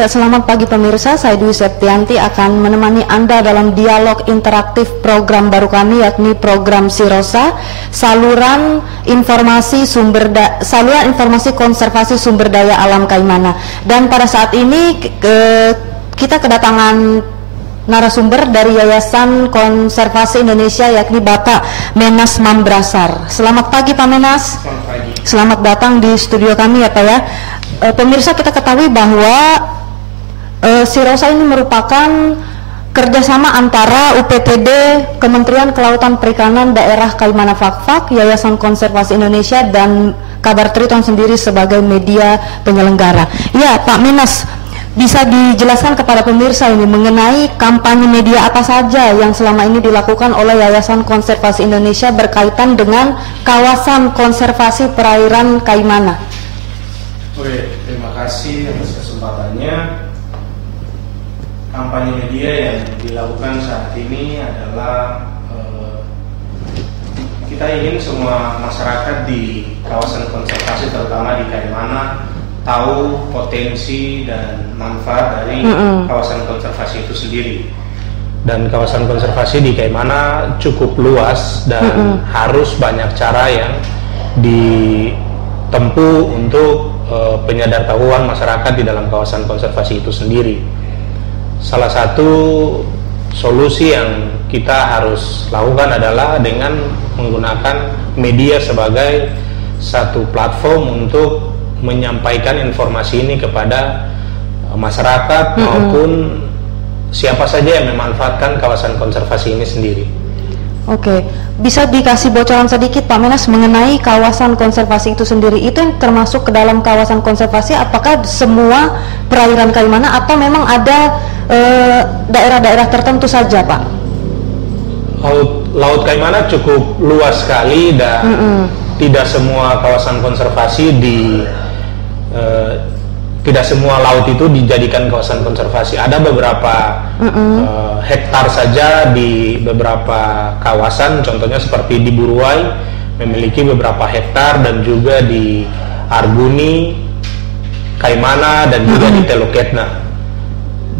Ya, selamat pagi pemirsa, saya Dwi Septianti akan menemani Anda dalam dialog interaktif program baru kami, yakni program Sirosa, saluran informasi konservasi sumber daya alam Kaimana. Dan pada saat ini kita kedatangan narasumber dari Yayasan Konservasi Indonesia, yakni Bapak Menas Mambrasar. Selamat pagi Pak Menas. Selamat pagi. Selamat datang di studio kami ya Pak ya. Pemirsa, kita ketahui bahwa Sirosa ini merupakan kerjasama antara UPTD, Kementerian Kelautan Perikanan Daerah Kaimana Fakfak, Yayasan Konservasi Indonesia, dan Kabar Triton sendiri sebagai media penyelenggara. Ya Pak Menas, bisa dijelaskan kepada pemirsa ini mengenai kampanye media apa saja yang selama ini dilakukan oleh Yayasan Konservasi Indonesia berkaitan dengan kawasan konservasi perairan Kaimana? Oke, terima kasih atas kesempatannya. Kampanye media yang dilakukan saat ini adalah kita ingin semua masyarakat di kawasan konservasi, terutama di Kaimana, tahu potensi dan manfaat dari kawasan konservasi itu sendiri. Dan kawasan konservasi di Kaimana cukup luas dan harus banyak cara yang ditempuh untuk penyadartahuan masyarakat di dalam kawasan konservasi itu sendiri. Salah satu solusi yang kita harus lakukan adalah dengan menggunakan media sebagai satu platform untuk menyampaikan informasi ini kepada masyarakat maupun siapa saja yang memanfaatkan kawasan konservasi ini sendiri. Oke, bisa dikasih bocoran sedikit Pak Menas mengenai kawasan konservasi itu sendiri? Itu yang termasuk ke dalam kawasan konservasi, apakah semua perairan Kaimana atau memang ada daerah-daerah tertentu saja Pak? Laut Kaimana cukup luas sekali dan tidak semua kawasan konservasi tidak semua laut itu dijadikan kawasan konservasi. Ada beberapa hektar saja di beberapa kawasan, contohnya seperti di Buruai memiliki beberapa hektar, dan juga di Arguni, Kaimana, dan juga di Teluketna.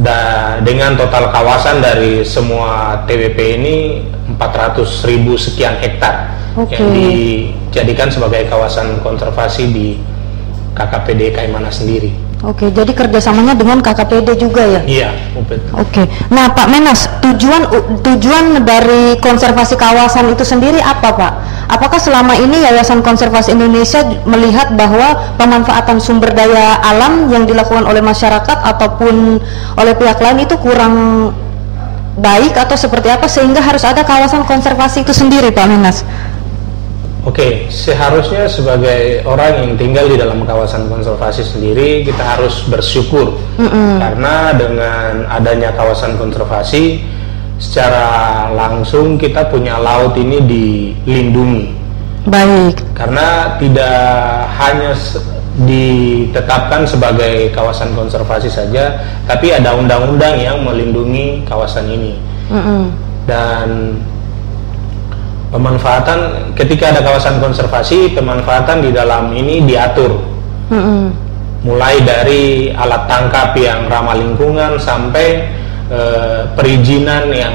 Dan dengan total kawasan dari semua TWP ini 400.000 sekian hektar yang dijadikan sebagai kawasan konservasi di KKPD Kaimana sendiri. Oke, jadi kerjasamanya dengan KKPD juga ya? Iya. Oke. Nah Pak Menas, tujuan dari konservasi kawasan itu sendiri apa Pak? Apakah selama ini Yayasan Konservasi Indonesia melihat bahwa pemanfaatan sumber daya alam yang dilakukan oleh masyarakat ataupun oleh pihak lain itu kurang baik atau seperti apa sehingga harus ada kawasan konservasi itu sendiri Pak Menas? Oke, seharusnya sebagai orang yang tinggal di dalam kawasan konservasi sendiri, kita harus bersyukur karena dengan adanya kawasan konservasi secara langsung kita punya laut ini dilindungi. Baik. Karena tidak hanya ditetapkan sebagai kawasan konservasi saja, tapi ada undang-undang yang melindungi kawasan ini. Dan pemanfaatan, ketika ada kawasan konservasi, pemanfaatan di dalam ini diatur, mulai dari alat tangkap yang ramah lingkungan sampai perizinan yang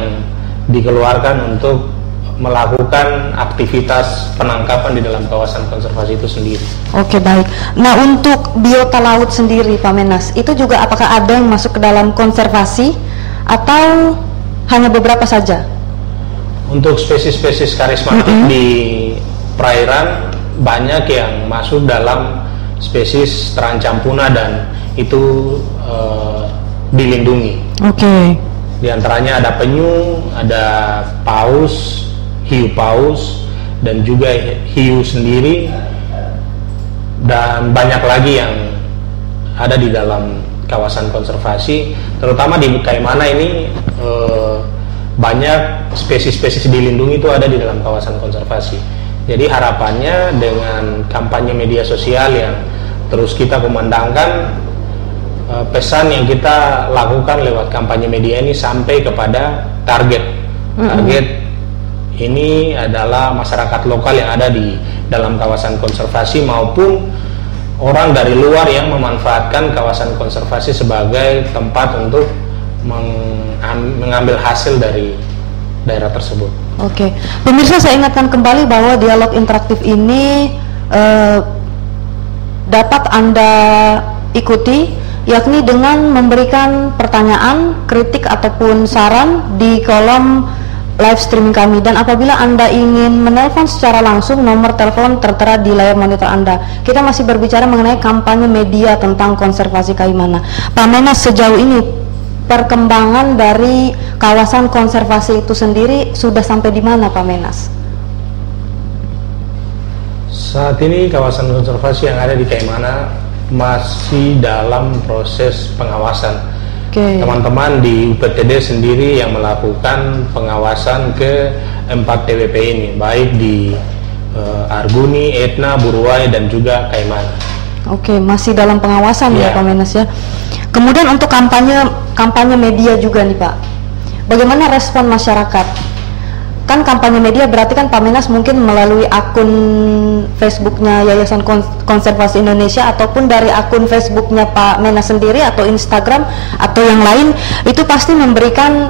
dikeluarkan untuk melakukan aktivitas penangkapan di dalam kawasan konservasi itu sendiri. Oke, baik. Nah, untuk biota laut sendiri Pak Menas, itu juga apakah ada yang masuk ke dalam konservasi atau hanya beberapa saja? Untuk spesies-spesies karismatik di perairan banyak yang masuk dalam spesies terancam punah dan itu dilindungi. Di antaranya ada penyu, ada paus, hiu paus, dan juga hiu sendiri, dan banyak lagi yang ada di dalam kawasan konservasi. Terutama di Kaimana ini banyak spesies-spesies dilindungi itu ada di dalam kawasan konservasi. Jadi harapannya dengan kampanye media sosial yang terus kita kumandangkan, pesan yang kita lakukan lewat kampanye media ini sampai kepada target. Target ini adalah masyarakat lokal yang ada di dalam kawasan konservasi maupun orang dari luar yang memanfaatkan kawasan konservasi sebagai tempat untuk mengambil hasil dari daerah tersebut. Oke, pemirsa, saya ingatkan kembali bahwa dialog interaktif ini dapat Anda ikuti, yakni dengan memberikan pertanyaan, kritik ataupun saran di kolom live streaming kami. Dan apabila Anda ingin menelpon secara langsung, nomor telepon tertera di layar monitor Anda. Kita masih berbicara mengenai kampanye media tentang konservasi Kaimana. Pak Menas, sejauh ini perkembangan dari kawasan konservasi itu sendiri sudah sampai di mana, Pak Menas? Saat ini kawasan konservasi yang ada di Kaimana masih dalam proses pengawasan. Teman-teman di UPTD sendiri yang melakukan pengawasan ke 4 TWP ini, baik di Arguni, Etna, Buruai, dan juga Kaimana. Oke, masih dalam pengawasan ya Pak Menas ya. Kemudian untuk kampanye media juga nih Pak, bagaimana respon masyarakat? Kan kampanye media berarti kan Pak Menas mungkin melalui akun Facebooknya Yayasan Konservasi Indonesia ataupun dari akun Facebooknya Pak Menas sendiri atau Instagram atau yang lain, itu pasti memberikan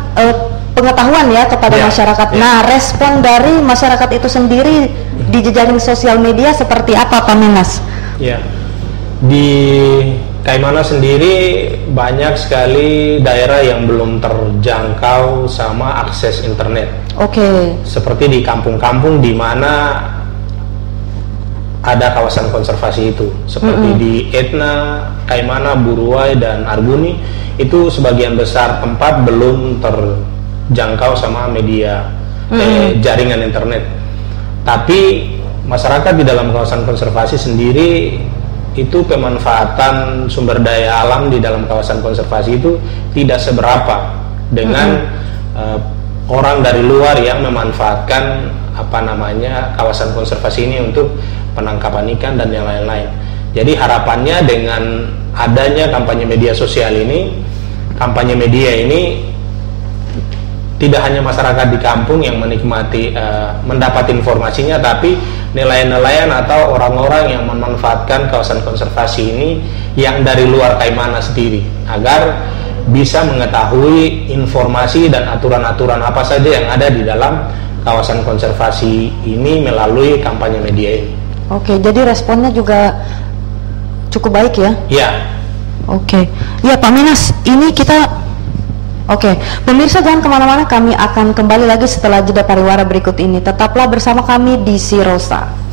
pengetahuan ya kepada masyarakat. Nah, respon dari masyarakat itu sendiri di jejaring sosial media seperti apa Pak Menas? Ya, di Kaimana sendiri banyak sekali daerah yang belum terjangkau sama akses internet. Seperti di kampung-kampung di mana ada kawasan konservasi itu, seperti di Etna, Kaimana, Buruai, dan Arguni, itu sebagian besar tempat belum terjangkau sama media jaringan internet. Tapi masyarakat di dalam kawasan konservasi sendiri itu pemanfaatan sumber daya alam di dalam kawasan konservasi itu tidak seberapa dengan orang dari luar yang memanfaatkan kawasan konservasi ini untuk penangkapan ikan dan yang lain-lain. Jadi harapannya dengan adanya kampanye media sosial ini, kampanye media ini tidak hanya masyarakat di kampung yang menikmati mendapat informasinya, tapi nelayan-nelayan atau orang-orang yang memanfaatkan kawasan konservasi ini yang dari luar Kaimana sendiri, agar bisa mengetahui informasi dan aturan-aturan apa saja yang ada di dalam kawasan konservasi ini melalui kampanye media ini. Jadi responnya juga cukup baik ya? Iya. Ya Pak Menas, ini kita pemirsa jangan kemana-mana, kami akan kembali lagi setelah jeda pariwara berikut ini. Tetaplah bersama kami di Sirosa.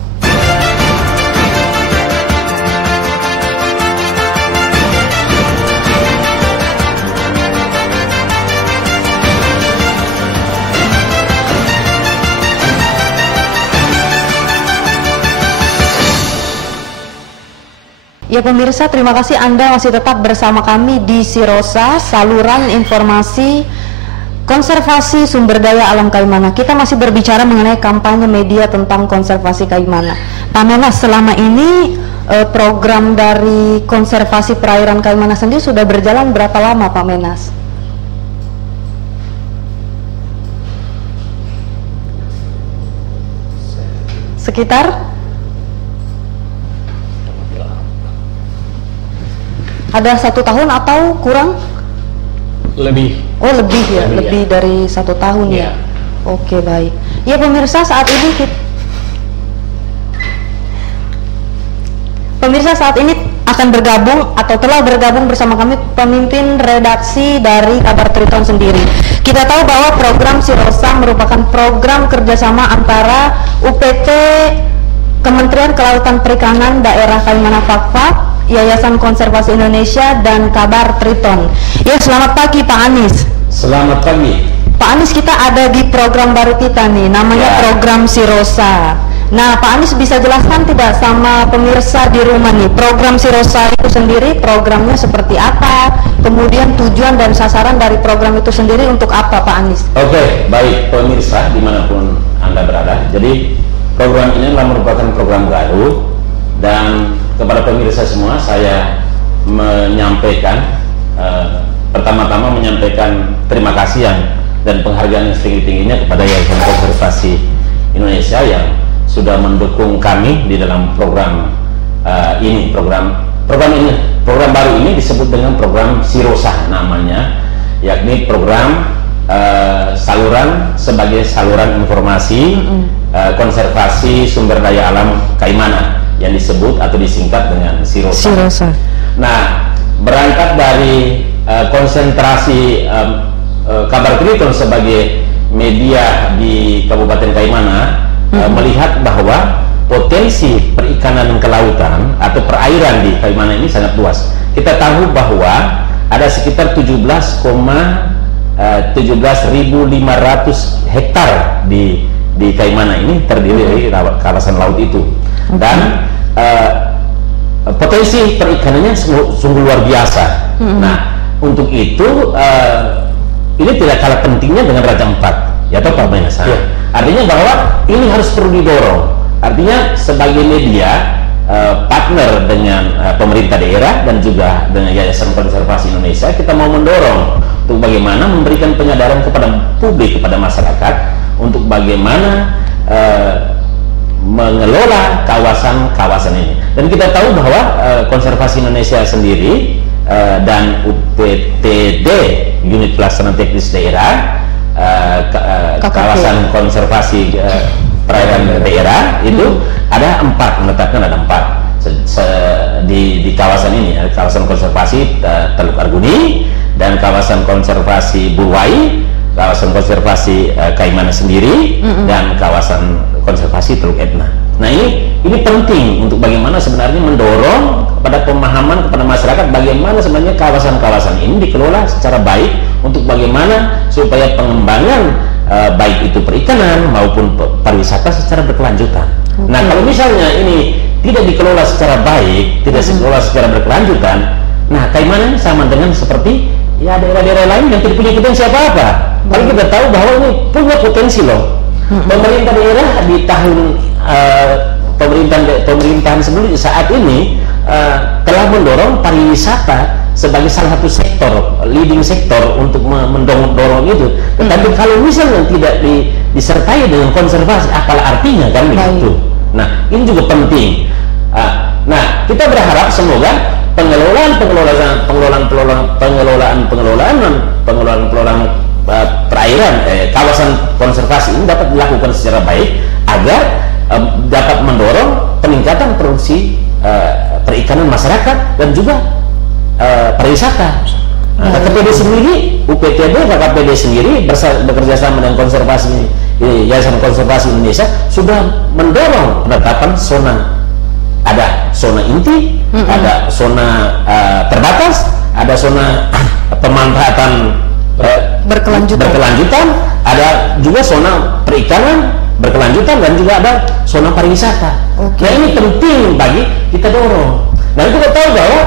Ya pemirsa, terima kasih Anda masih tetap bersama kami di Sirosa, saluran informasi konservasi sumber daya alam Kaimana. Kita masih berbicara mengenai kampanye media tentang konservasi Kaimana. Pak Menas, selama ini program dari konservasi perairan Kaimana sendiri sudah berjalan berapa lama Pak Menas? Sekitar? Ada 1 tahun atau kurang? Lebih. Lebih ya, lebih dari 1 tahun ya. Baik. Ya pemirsa, saat ini akan bergabung atau telah bergabung bersama kami pemimpin redaksi dari Kabar Triton sendiri. Kita tahu bahwa program Sirosa merupakan program kerjasama antara UPT, Kementerian Kelautan Perikanan Daerah Kaimana Fakfak, Yayasan Konservasi Indonesia, dan Kabar Triton. Ya, selamat pagi Pak Anies. Selamat pagi Pak Anies, kita ada di program baru kita nih, namanya program Sirosa. Nah Pak Anies bisa jelaskan tidak sama pemirsa di rumah nih, program Sirosa itu sendiri programnya seperti apa, kemudian tujuan dan sasaran dari program itu sendiri untuk apa Pak Anies? Baik pemirsa dimanapun Anda berada, jadi program ini merupakan program baru, dan kepada pemirsa semua saya menyampaikan pertama-tama menyampaikan terima kasih dan penghargaan yang setinggi-tingginya kepada Yayasan Konservasi Indonesia yang sudah mendukung kami di dalam program ini program baru ini disebut dengan program Sirosa namanya, yakni program saluran sebagai saluran informasi konservasi sumber daya alam Kaimana yang disebut atau disingkat dengan Sirosa. Nah, berangkat dari konsentrasi Kabar Kriton sebagai media di Kabupaten Kaimana melihat bahwa potensi perikanan dan kelautan atau perairan di Kaimana ini sangat luas. Kita tahu bahwa ada sekitar 17.500 hektar di Kaimana ini terdiri dari kawasan laut itu, dan potensi perikanannya sungguh luar biasa. Nah, untuk itu ini tidak kalah pentingnya dengan Raja Ampat, ya toh Pak Menasa. Artinya bahwa ini harus perlu didorong. Artinya sebagai media partner dengan pemerintah daerah dan juga dengan Yayasan Konservasi Indonesia, kita mau mendorong untuk bagaimana memberikan penyadaran kepada publik, kepada masyarakat, untuk bagaimana mengelola kawasan-kawasan ini. Dan kita tahu bahwa Konservasi Indonesia sendiri dan UPTD, Unit Pelaksana Teknis Daerah, kawasan konservasi perairan daerah itu ada 4, menetapkan ada 4 di kawasan ini, kawasan konservasi Teluk Arguni, dan kawasan konservasi Burwai, kawasan konservasi Kaimana sendiri, dan kawasan konservasi Teluk Etna. Nah, ini penting untuk bagaimana sebenarnya mendorong kepada pemahaman kepada masyarakat bagaimana sebenarnya kawasan-kawasan ini dikelola secara baik, untuk bagaimana supaya pengembangan baik itu perikanan maupun pariwisata secara berkelanjutan. Nah, kalau misalnya ini tidak dikelola secara baik, tidak dikelola secara berkelanjutan, nah Kaimana ini sama dengan seperti ya daerah-daerah lain yang tidak punya potensi apa-apa. Kalau kita tahu bahwa ini punya potensi loh. Pemerintah daerah di tahun pemerintahan sebelumnya saat ini telah mendorong pariwisata sebagai salah satu sektor, leading sektor untuk mendorong itu. Tetapi kalau misalnya tidak disertai dengan konservasi, apalah artinya kan begitu. Nah, ini juga penting. Nah, kita berharap semoga pengelolaan perairan kawasan konservasi ini dapat dilakukan secara baik agar dapat mendorong peningkatan produksi perikanan masyarakat dan juga pariwisata. KKPD sendiri, UPTD, KKPD sendiri bekerja sama dengan Yayasan Konservasi Indonesia sudah mendorong penetapan zona. Ada zona inti, ada zona terbatas, ada zona pemanfaatan berkelanjutan, ada juga zona perikanan berkelanjutan, dan juga ada zona pariwisata. Nah, ini penting bagi kita dorong. Dan kita tahu bahwa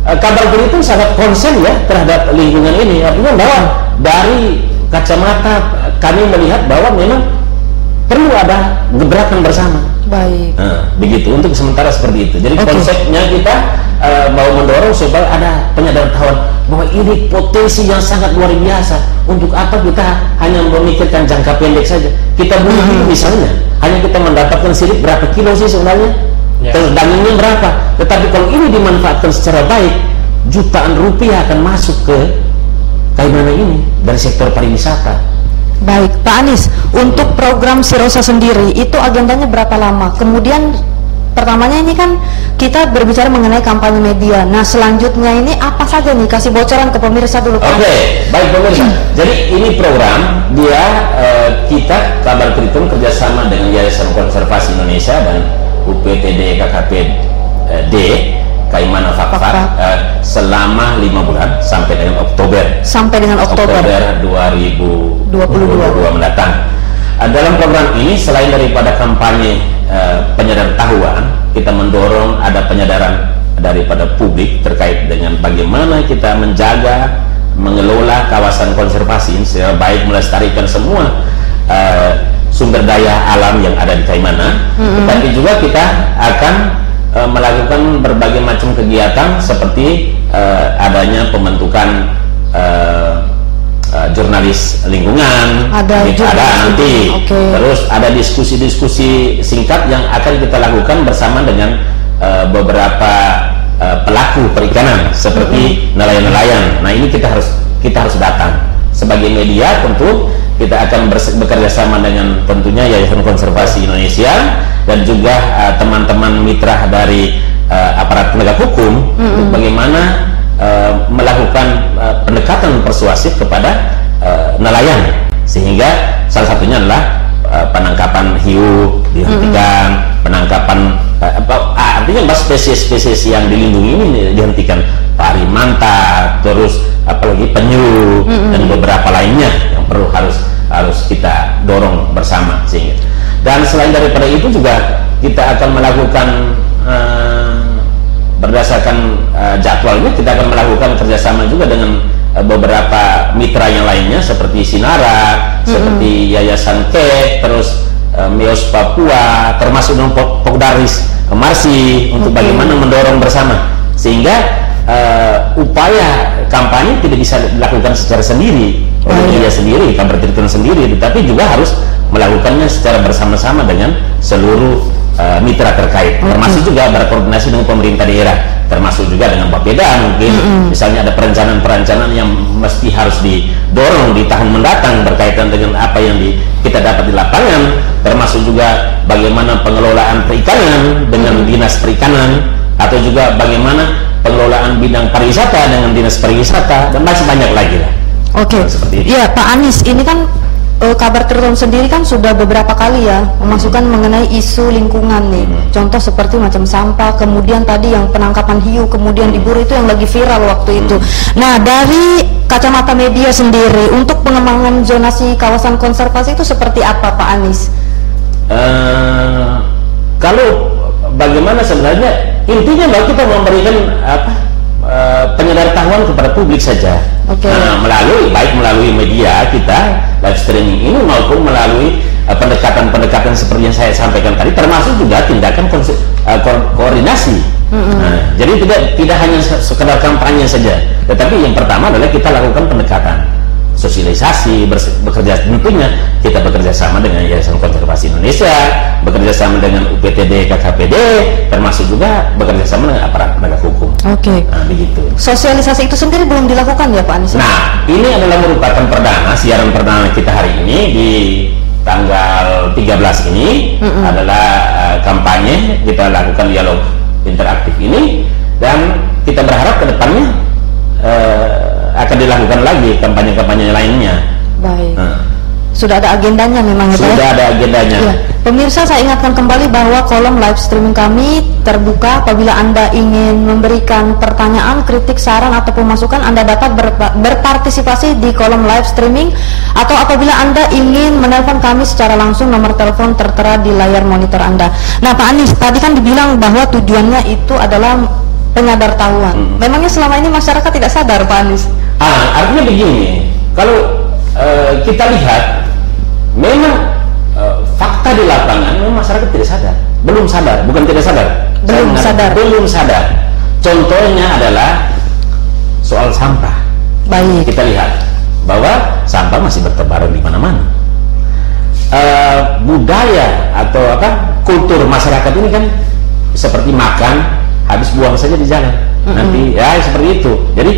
Kabar Kriton sangat konsen ya terhadap lingkungan ini. Artinya bahwa dari kacamata kami melihat bahwa memang perlu ada gebrakan bersama. Baik. Nah, begitu untuk sementara seperti itu. Jadi konsepnya kita mau mendorong supaya ada penyadaran bahwa ini potensi yang sangat luar biasa. Untuk apa kita hanya memikirkan jangka pendek saja? Kita bunuh misalnya, hanya kita mendapatkan sirip berapa kilo sih sebenarnya? Dagingnya berapa? Tetapi kalau ini dimanfaatkan secara baik, jutaan rupiah akan masuk ke Kaimana ini dari sektor pariwisata. Baik, Pak Anies, untuk program Sirosa sendiri itu agendanya berapa lama? Kemudian pertamanya ini kan kita berbicara mengenai kampanye media. Nah, selanjutnya ini apa saja nih? Kasih bocoran ke pemirsa dulu, Pak. Oke, baik pemirsa. Jadi ini program dia kita Kabar Kriton kerjasama dengan Yayasan Konservasi Indonesia dan UPTD KKPD Kaimana Fakfak selama 5 bulan sampai dengan Oktober 2022 mendatang. Dalam program ini selain daripada kampanye penyadaran, kita mendorong ada penyadaran daripada publik terkait dengan bagaimana kita menjaga, mengelola kawasan konservasi secara baik, melestarikan semua sumber daya alam yang ada di Kaimana. Tetapi juga kita akan melakukan berbagai macam kegiatan seperti adanya pembentukan jurnalis lingkungan, ada nanti. Terus ada diskusi-diskusi singkat yang akan kita lakukan bersama dengan beberapa pelaku perikanan seperti nelayan-nelayan. Nah, ini kita harus datang sebagai media. Tentu kita akan bekerja sama dengan tentunya Yayasan Konservasi Indonesia dan juga teman-teman mitra dari aparat penegak hukum untuk bagaimana melakukan pendekatan persuasif kepada nelayan, sehingga salah satunya adalah penangkapan hiu dihentikan, penangkapan artinya spesies-spesies yang dilindungi ini dihentikan, pari manta, terus apalagi penyu dan beberapa lainnya yang perlu harus kita dorong bersama. Sehingga, dan selain daripada itu juga kita akan melakukan berdasarkan jadwalnya, kita akan melakukan kerjasama juga dengan beberapa mitra yang lainnya seperti Sinara, seperti Yayasan KEK, terus MEOS Papua, termasuk dengan Pokdaris Marsi, untuk bagaimana mendorong bersama, sehingga upaya kampanye tidak bisa dilakukan secara sendiri oleh dia sendiri, kabar Triton sendiri, tetapi juga harus melakukannya secara bersama-sama dengan seluruh mitra terkait, termasuk juga berkoordinasi dengan pemerintah daerah, termasuk juga dengan Bapeda mungkin. Misalnya ada perencanaan-perencanaan yang mesti harus didorong di tahun mendatang berkaitan dengan apa yang kita dapat di lapangan, termasuk juga bagaimana pengelolaan perikanan dengan dinas perikanan, atau juga bagaimana pengelolaan bidang pariwisata dengan dinas pariwisata, dan masih banyak lagi lah. Oke, iya Pak Anies, ini kan kabar Triton sendiri kan sudah beberapa kali ya memasukkan mengenai isu lingkungan nih, contoh seperti macam sampah, kemudian tadi yang penangkapan hiu kemudian diburu, itu yang lagi viral waktu itu. Nah, dari kacamata media sendiri untuk pengembangan zonasi kawasan konservasi itu seperti apa Pak Anies? Kalau bagaimana sebenarnya intinya bahwa kita memberikan penyadaran kepada publik saja. Nah, melalui media kita live streaming ini maupun melalui pendekatan-pendekatan seperti yang saya sampaikan tadi, termasuk juga tindakan koordinasi. Nah, jadi tidak hanya sekedar kampanye saja, tetapi yang pertama adalah kita lakukan pendekatan sosialisasi, bekerja, tentunya kita bekerja sama dengan Yayasan Konservasi Indonesia, bekerja sama dengan UPTD, KKPD, termasuk juga bekerja sama dengan aparat penegak hukum. Nah, begitu. Sosialisasi itu sendiri belum dilakukan ya Pak Anies? Nah, ini adalah merupakan siaran perdana kita hari ini di tanggal 13 ini adalah kampanye, kita lakukan dialog interaktif ini, dan kita berharap ke depannya akan dilakukan lagi kampanye-kampanye lainnya. Baik. Sudah ada agendanya memang ya Pak? Sudah ada agendanya. Ya. Pemirsa, saya ingatkan kembali bahwa kolom live streaming kami terbuka. Apabila Anda ingin memberikan pertanyaan, kritik, saran ataupun masukan, Anda dapat berpartisipasi di kolom live streaming, atau apabila Anda ingin menelpon kami secara langsung, nomor telepon tertera di layar monitor Anda. Nah Pak Anies, tadi kan dibilang bahwa tujuannya itu adalah penyadartahuan. Memangnya selama ini masyarakat tidak sadar Pak Anies? Artinya begini, kalau kita lihat memang fakta di lapangan, memang masyarakat tidak sadar, belum sadar, bukan tidak sadar, belum sadar. Contohnya adalah soal sampah. Baik. Kita lihat bahwa sampah masih bertebaran di mana-mana. Budaya atau kultur masyarakat ini kan seperti makan habis buang saja di jalan, nanti ya seperti itu. Jadi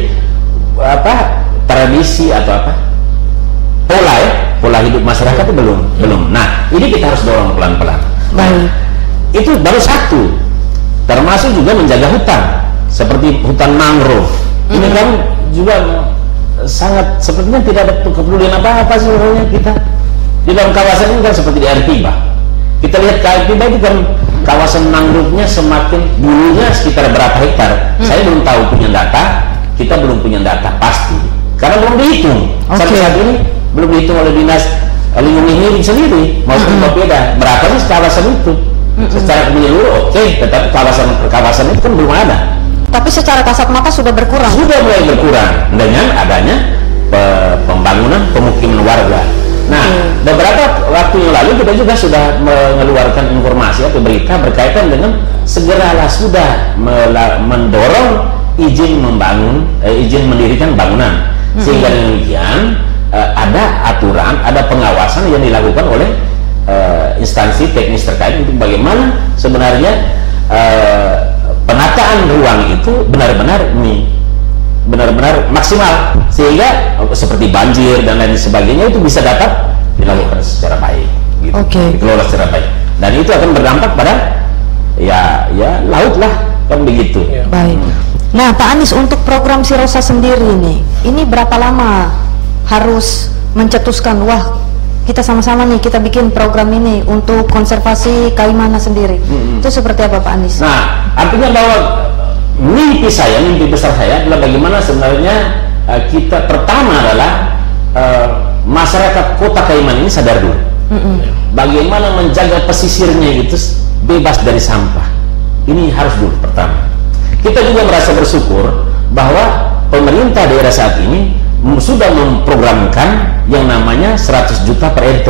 tradisi atau pola hidup masyarakat itu belum. Nah, ini kita harus dorong pelan-pelan. Baik. Itu baru satu. Termasuk juga menjaga hutan, seperti hutan mangrove. Ini kan juga sangat sepertinya tidak ada kepedulian apa-apa sebenarnya kita di dalam kawasan ini kan, seperti di Air Tiba. Kita lihat ke Air Tiba itu kan kawasan mangrove-nya semakin dulunya sekitar berapa hektar. Saya belum tahu punya data. Kita belum punya data pasti karena belum dihitung. Sampai saat ini belum dihitung oleh dinas lingkungan hidup sendiri maupun Bapeda berapa sih kawasan itu. Secara menyeluruh tetapi kawasan itu kan belum ada. Tapi secara kasat mata sudah berkurang. Sudah mulai berkurang dengan adanya pembangunan pemukiman warga. Nah, beberapa waktu yang lalu kita juga sudah mengeluarkan informasi atau berita berkaitan dengan segeralah sudah mendorong izin mendirikan bangunan, sehingga demikian ada aturan, ada pengawasan yang dilakukan oleh instansi teknis terkait untuk bagaimana sebenarnya penataan ruang itu benar-benar maksimal, sehingga seperti banjir dan lain sebagainya itu bisa dapat dilakukan secara baik, gitu. Dikelola secara baik, dan itu akan berdampak pada ya laut lah, kan begitu. Baik. Nah, Pak Anies, untuk program Sirosa sendiri nih, ini berapa lama harus mencetuskan, wah kita sama-sama nih kita bikin program ini untuk konservasi Kaimana sendiri? Itu seperti apa Pak Anies? Nah, artinya bahwa mimpi besar saya adalah bagaimana sebenarnya kita pertama adalah masyarakat kota Kaiman ini sadar dulu, bagaimana menjaga pesisirnya itu bebas dari sampah. Ini harus dulu pertama. Kita juga merasa bersyukur bahwa pemerintah daerah saat ini sudah memprogramkan yang namanya 100 juta per RT.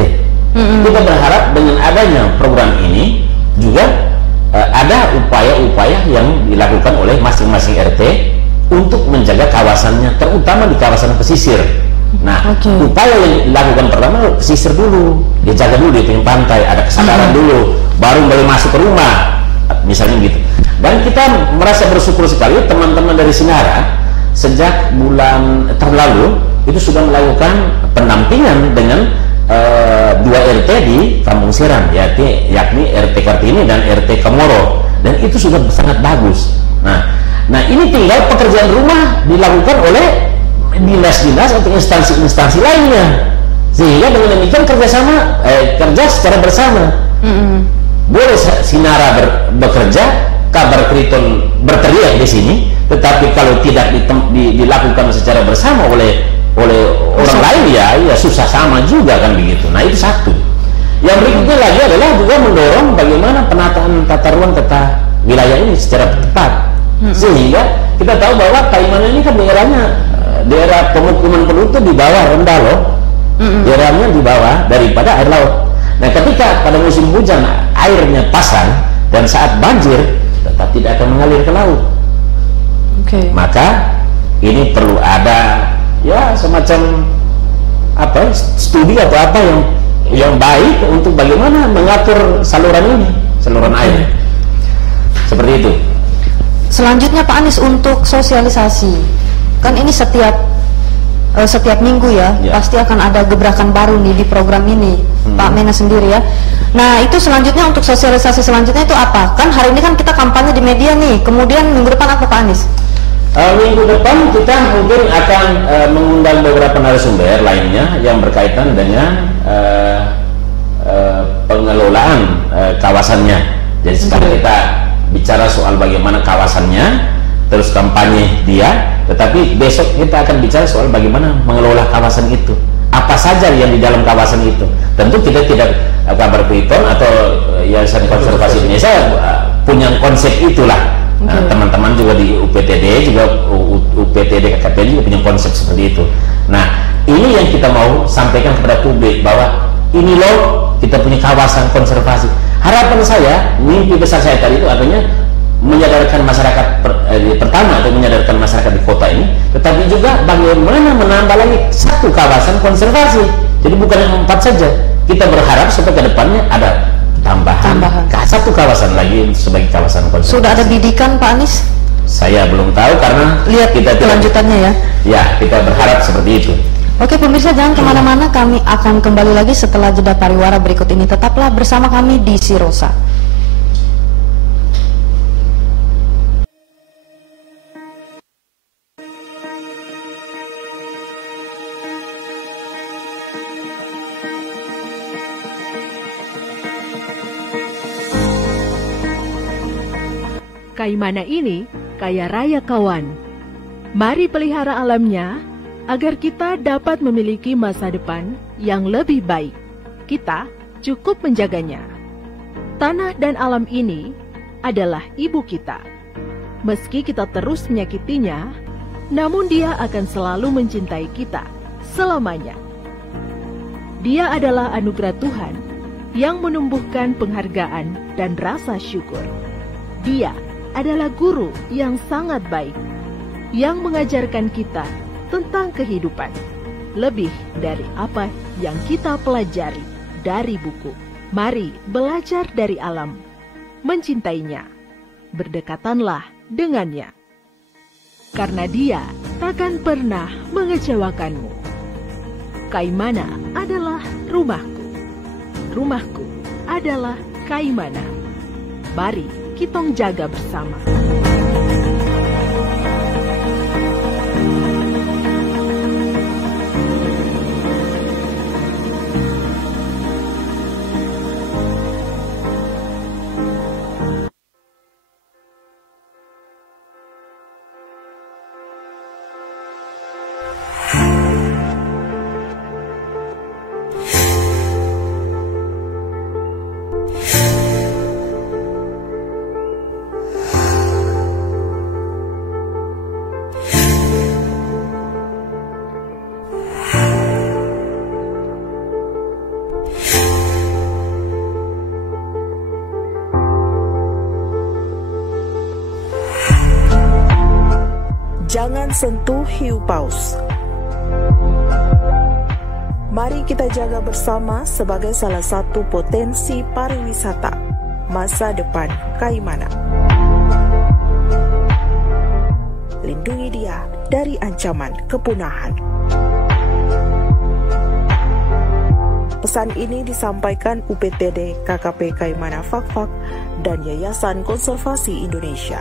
Kita berharap dengan adanya program ini juga ada upaya-upaya yang dilakukan oleh masing-masing RT untuk menjaga kawasannya, terutama di kawasan pesisir. Nah, upaya yang dilakukan pertama pesisir dulu, dia jaga dulu di pinggir pantai, ada kesadaran dulu, baru boleh masuk ke rumah, misalnya gitu. Dan kita merasa bersyukur sekali teman-teman dari Sinara sejak bulan tahun lalu itu sudah melakukan pendampingan dengan 2 RT di Kampung Seram, yakni RT Kartini dan RT Komoro, dan itu sudah sangat bagus. Nah ini tinggal pekerjaan rumah dilakukan oleh dinas-dinas atau instansi-instansi lainnya, sehingga dengan demikian kerja secara bersama. Boleh Sinara bekerja, Kabar Kriton berteriak di sini, tetapi kalau tidak dilakukan secara bersama oleh orang lain ya susah sama juga, kan begitu. Nah itu satu. Yang berikutnya lagi adalah juga mendorong bagaimana penataan tata ruang tata wilayah ini secara tepat, sehingga kita tahu bahwa Kaiman ini kan daerah pemukiman penduduk di bawah rendah loh, daerahnya di bawah daripada air laut. Nah ketika pada musim hujan airnya pasang dan saat banjir tetap tidak akan mengalir ke laut, maka ini perlu ada ya semacam studi atau apa yang baik untuk bagaimana mengatur saluran air seperti itu. Selanjutnya Pak Anies, untuk sosialisasi, kan ini setiap minggu ya pasti akan ada gebrakan baru nih di program ini, Pak Mena sendiri ya. Nah itu selanjutnya untuk sosialisasi selanjutnya itu apa? Kan hari ini kan kita kampanye di media nih, kemudian minggu depan apa Pak Anies? Minggu depan kita mungkin akan mengundang beberapa narasumber lainnya yang berkaitan dengan pengelolaan kawasannya. Jadi sekarang kita bicara soal bagaimana kawasannya, terus kampanye dia, tetapi besok kita akan bicara soal bagaimana mengelola kawasan itu. Apa saja yang di dalam kawasan itu. Tentu kita tidak, Kabar Kriton atau Yayasan Konservasi Indonesia punya konsep itulah. Teman-teman juga di UPTD UPTD KKP juga punya konsep seperti itu. Nah ini yang kita mau sampaikan kepada publik, bahwa ini loh kita punya kawasan konservasi. Harapan saya, mimpi besar saya tadi itu artinya menyadarkan masyarakat pertama atau menyadarkan masyarakat di kota ini, tetapi juga bagaimana menambah lagi satu kawasan konservasi. Jadi bukan yang 4 saja. Kita berharap supaya ke depannya ada tambahan. Satu kawasan lagi sebagai kawasan konservasi. Sudah ada bidikan Pak Anies? Saya belum tahu karena lihat kita kelanjutannya ya. Ya, kita berharap seperti itu. Oke pemirsa, jangan kemana-mana, kami akan kembali lagi setelah jeda pariwara berikut ini. Tetaplah bersama kami di Sirosa. Kaimana ini kaya raya kawan. Mari pelihara alamnya agar kita dapat memiliki masa depan yang lebih baik. Kita cukup menjaganya. Tanah dan alam ini adalah ibu kita. Meski kita terus menyakitinya, namun dia akan selalu mencintai kita selamanya. Dia adalah anugerah Tuhan yang menumbuhkan penghargaan dan rasa syukur. Dia adalah guru yang sangat baik, yang mengajarkan kita tentang kehidupan, lebih dari apa yang kita pelajari dari buku. Mari belajar dari alam, mencintainya. berdekatanlah dengannya. Karena dia takkan pernah mengecewakanmu. Kaimana adalah rumahku. Rumahku adalah Kaimana. Mari kitong jaga bersama. Jangan sentuh hiu paus. Mari kita jaga bersama sebagai salah satu potensi pariwisata masa depan Kaimana. Lindungi dia dari ancaman kepunahan. Pesan ini disampaikan UPTD KKP Kaimana Fakfak dan Yayasan Konservasi Indonesia.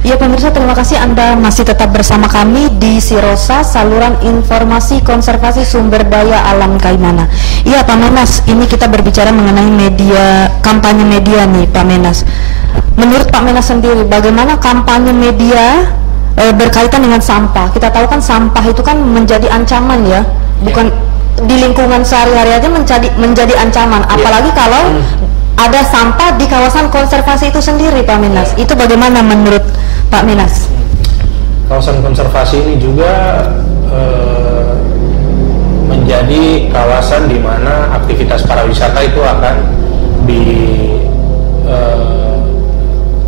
Ya pemirsa, terima kasih Anda masih tetap bersama kami di Sirosa, saluran informasi konservasi sumber daya alam Kaimana. Iya Pak Menas, ini kita berbicara mengenai media, kampanye media nih Pak Menas. Menurut Pak Menas sendiri, bagaimana kampanye media berkaitan dengan sampah? Kita tahu kan sampah itu kan menjadi ancaman ya, bukan di lingkungan sehari-hari aja menjadi ancaman, apalagi kalau ada sampah di kawasan konservasi itu sendiri Pak Menas. Itu bagaimana menurut Pak Menas? Kawasan konservasi ini juga menjadi kawasan di mana aktivitas pariwisata itu akan di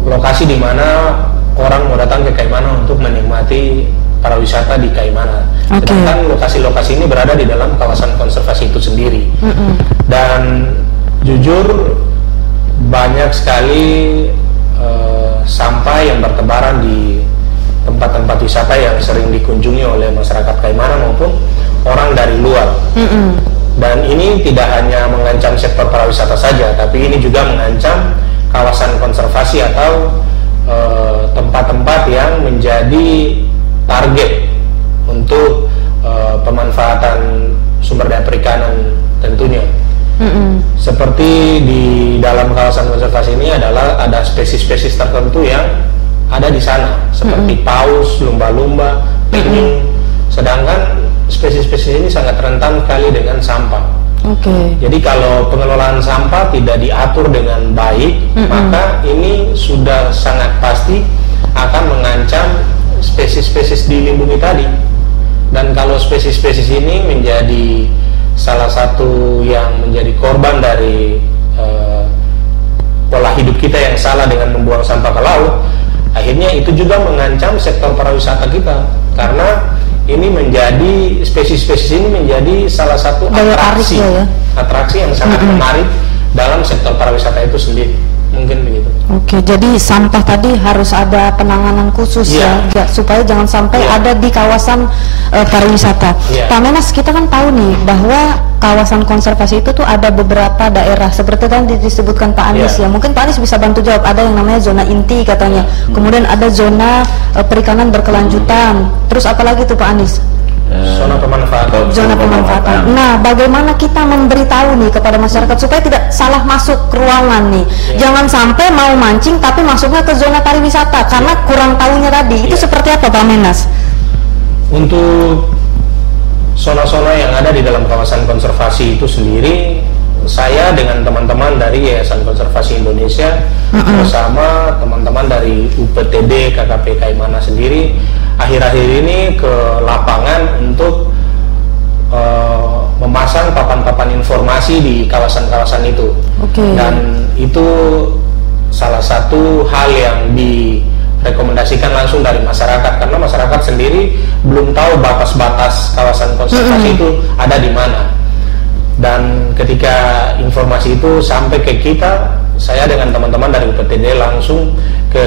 lokasi di mana orang mau datang ke Kaimana untuk menikmati pariwisata di Kaimana. Sedangkan lokasi-lokasi ini berada di dalam kawasan konservasi itu sendiri. Dan jujur banyak sekali sampah yang bertebaran di tempat-tempat wisata yang sering dikunjungi oleh masyarakat Kaimana maupun orang dari luar. Dan ini tidak hanya mengancam sektor pariwisata saja, tapi ini juga mengancam kawasan konservasi atau tempat-tempat yang menjadi target untuk pemanfaatan sumber daya perikanan tentunya. Seperti di dalam kawasan konservasi ini ada spesies-spesies tertentu yang ada di sana, seperti paus, lumba-lumba, penyu. Sedangkan spesies-spesies ini sangat rentan sekali dengan sampah. Jadi kalau pengelolaan sampah tidak diatur dengan baik, maka ini sudah sangat pasti akan mengancam spesies-spesies dilindungi tadi. Dan kalau spesies-spesies ini menjadi salah satu yang menjadi korban dari pola hidup kita yang salah dengan membuang sampah ke laut, akhirnya itu juga mengancam sektor pariwisata kita, karena ini menjadi spesies-spesies ini menjadi salah satu atraksi yang sangat menarik dalam sektor pariwisata itu sendiri. Mungkin begitu. Jadi sampah tadi harus ada penanganan khusus ya, supaya jangan sampai ada di kawasan pariwisata. Pak Menas, kita kan tahu nih bahwa kawasan konservasi itu tuh ada beberapa daerah seperti kan disebutkan Pak Anies ya. Mungkin Pak Anies bisa bantu jawab. Ada yang namanya zona inti katanya. Kemudian ada zona perikanan berkelanjutan. Terus apa lagi tuh Pak Anies? Zona pemanfaatan. Zona pemanfaatan. Nah, bagaimana kita memberitahu nih kepada masyarakat supaya tidak salah masuk ke ruangan nih? Jangan sampai mau mancing tapi masuknya ke zona pariwisata karena kurang tahunya tadi. Itu seperti apa Pak Menas? Untuk zona-zona yang ada di dalam kawasan konservasi itu sendiri saya dengan teman-teman dari Yayasan Konservasi Indonesia bersama teman-teman dari UPTD KKP Kaimana sendiri akhir-akhir ini ke lapangan untuk memasang papan-papan informasi di kawasan-kawasan itu. Dan itu salah satu hal yang direkomendasikan langsung dari masyarakat, karena masyarakat sendiri belum tahu batas-batas kawasan konservasi itu ada di mana. Dan ketika informasi itu sampai ke kita, saya dengan teman-teman dari UPTD langsung ke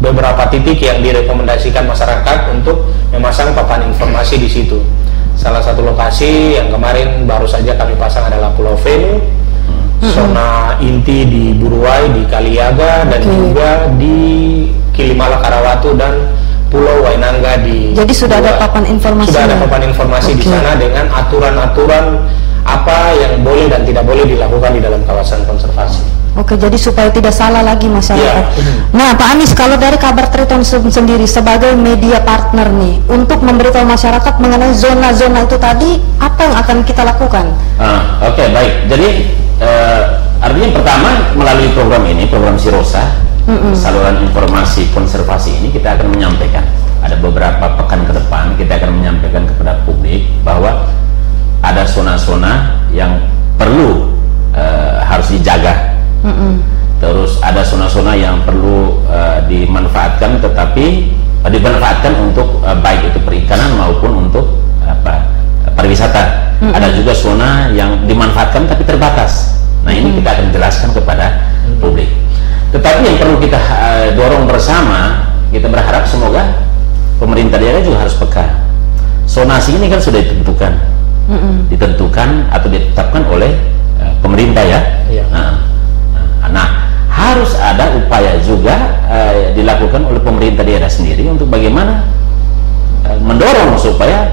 beberapa titik yang direkomendasikan masyarakat untuk memasang papan informasi di situ. Salah satu lokasi yang kemarin baru saja kami pasang adalah Pulau Venu, zona inti di Buruai, di Kaliaga, dan juga di Kilimala Karawatu dan Pulau Wainangga di Jadi sudah Buruai. ada papan informasi. Sudah ada papan informasi di sana dengan aturan-aturan apa yang boleh dan tidak boleh dilakukan di dalam kawasan konservasi. Jadi supaya tidak salah lagi masyarakat. Nah, Pak Anies, kalau dari Kabar Triton sendiri sebagai media partner nih, untuk memberitahu masyarakat mengenai zona-zona itu tadi, apa yang akan kita lakukan? Baik. Jadi artinya pertama melalui program ini, program Sirosa, saluran informasi konservasi ini, kita akan menyampaikan, ada beberapa pekan ke depan kita akan menyampaikan kepada publik bahwa ada zona-zona yang perlu harus dijaga. Terus ada zona-zona yang perlu dimanfaatkan, tetapi dimanfaatkan untuk baik itu perikanan maupun untuk pariwisata. Ada juga zona yang dimanfaatkan tapi terbatas. Nah, ini kita akan jelaskan kepada publik. Tetapi yang perlu kita dorong bersama, kita berharap semoga pemerintah daerah juga harus peka. Zonasi ini kan sudah ditentukan atau ditetapkan oleh pemerintah ya. Nah, harus ada upaya juga dilakukan oleh pemerintah daerah sendiri untuk bagaimana mendorong supaya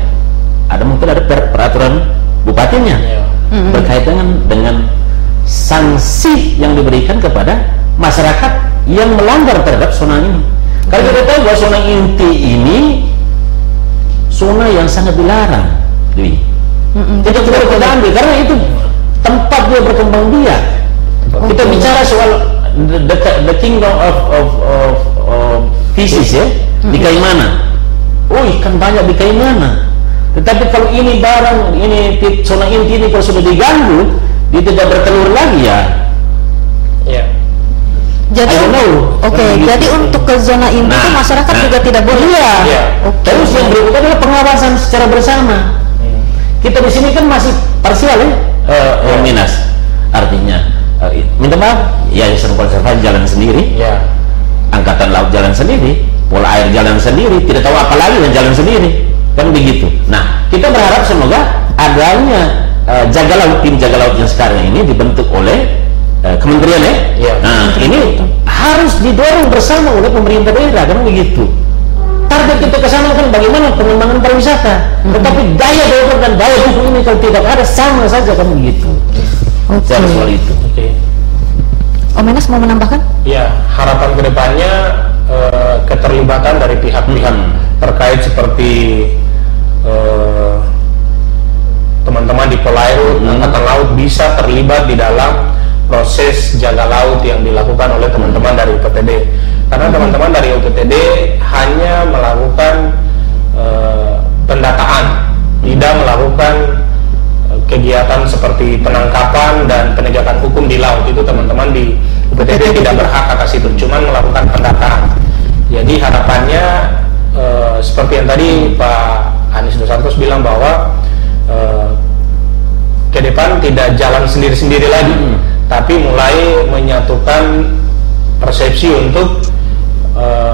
mungkin ada peraturan bupatinya berkaitan dengan sanksi yang diberikan kepada masyarakat yang melanggar terhadap zona ini. Kalau kita tahu bahwa zona inti ini zona yang sangat dilarang, tidak boleh kita ambil karena itu tempat dia berkembang biak. Kita bicara soal the kingdom of fishes ya, di Kaimana. Ikan banyak di Kaimana. Tetapi kalau ini barang, ini zona inti ini kalau sudah diganggu, dia tidak bertelur lagi ya. Jadi, jadi untuk ke zona inti itu masyarakat juga tidak boleh. Terus yang berikutnya adalah pengawasan secara bersama. Kita di sini kan masih parsial ya, Minas. Artinya, minta maaf, Yayasan Konservasi jalan sendiri, Angkatan Laut jalan sendiri, Pola Air jalan sendiri, tidak tahu apa lagi dan jalan sendiri, kan begitu. Nah, kita berharap semoga adanya jaga laut, tim jaga laut yang sekarang ini dibentuk oleh kementerian ya. Nah, ini harus didorong bersama oleh pemerintah daerah, kan begitu. Target kita ke sana kan bagaimana pengembangan pariwisata, tetapi daya dorong dan daya dukung ini kalau tidak ada sama saja, kan begitu. Soal itu. Om Enas mau menambahkan? Ya, harapan kedepannya keterlibatan dari pihak-pihak terkait seperti teman-teman di Polairut, Angkatan Laut bisa terlibat di dalam proses jaga laut yang dilakukan oleh teman-teman dari UPTD. Karena teman-teman dari UPTD hanya melakukan pendataan, tidak melakukan kegiatan seperti penangkapan dan penegakan hukum di laut. Itu teman-teman di UPTD tidak berhak atas itu, cuma melakukan pendataan. Jadi harapannya seperti yang tadi Pak Anies Dos Santos bilang bahwa ke depan tidak jalan sendiri-sendiri lagi, tapi mulai menyatukan persepsi untuk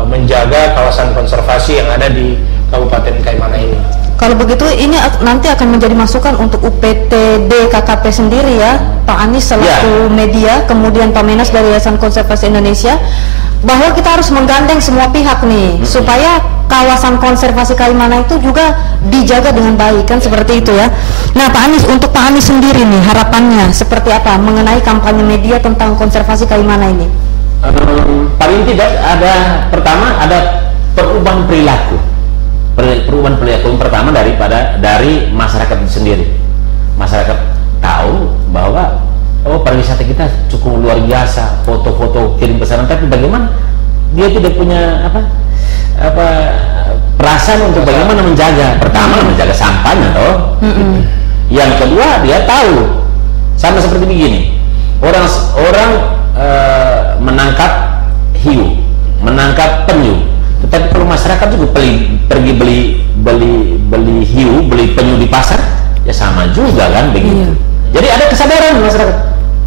menjaga kawasan konservasi yang ada di Kabupaten Kaimana ini. Kalau begitu ini nanti akan menjadi masukan untuk UPTD KKP sendiri ya, Pak Anies selaku media, kemudian Pak Menas dari Yayasan Konservasi Indonesia, bahwa kita harus menggandeng semua pihak nih supaya kawasan konservasi Kaimana itu juga dijaga dengan baik, kan seperti itu ya. Nah, Pak Anies, untuk Pak Anies sendiri nih harapannya seperti apa mengenai kampanye media tentang konservasi Kaimana ini? Paling tidak pertama ada perubahan perilaku. Perubahan perilaku pertama dari masyarakat itu sendiri. Masyarakat tahu bahwa pariwisata kita cukup luar biasa, foto-foto kirim pesanan, tapi bagaimana dia tidak punya perasaan untuk bagaimana menjaga. Pertama menjaga sampahnya toh. Yang kedua dia tahu, sama seperti begini, orang menangkap hiu, menangkap penyu, tetapi kalau masyarakat juga pergi beli hiu, beli penyu di pasar, ya sama juga kan begitu. Jadi ada kesadaran masyarakat,